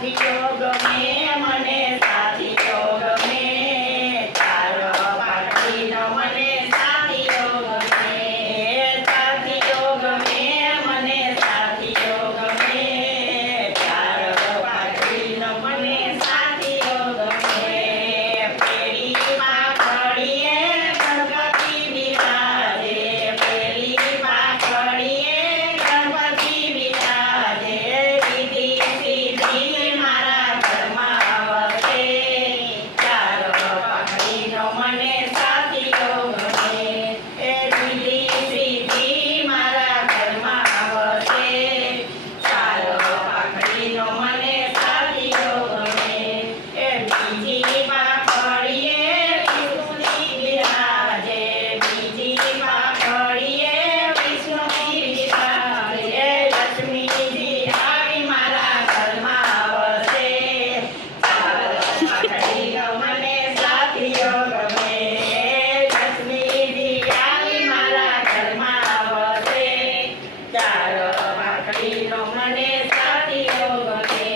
સાથીઓ ગમે મને સાથીઓ ગમે તારો પાઘડીનો મને સાથીઓ ગમે સાથીઓ ગમે મને સાથીઓ ગમે તારો પાઘડીનો મને સાથીઓ ગમે પેલી પાઘડીએ ગણપતિ બિરાજે પેલી પાઘડીએ ગણપતિ બિરાજે રીતિ સીધી મારા ઘરમાં વસે તારો પાઘડીનો મને સાથીઓ ગમે એ રીતિ સીધી મારા ઘરમાં વસે તારો પાઘડીનો મને સાથીઓ ગમે એ બીજી પાઘડીએ વિષ્ણુજી બિરાજે બીજી પાઘડીએ વિષ્ણુજી બિરાજે લક્ષ્મીજી આવી મારા ઘરમાં વસે તારો પાઘડીનો મને સાથીઓ ગમે લક્ષ્મીજી આવી મારા ઘરમાં વસે તારો પાઘડીનો મને સાથીઓ ગમે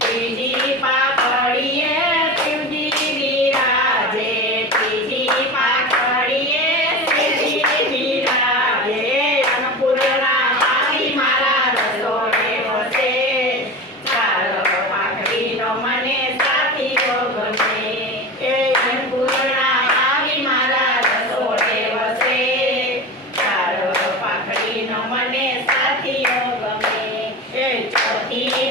ત્રીજી પાઘડીએ શિવજી બિરાજે ત્રીજી પાઘડીએ શિવજી બિરાજે અન્નપૂર્ણા આવી મારા રસોડે વસે તારો પાઘડીનો મને સાથીઓ ગમે એ અન્નપૂર્ણા આવી મારા રસોડે વસે તારો પાઘડીનો મને સાથીઓ ગમે એ ચોથી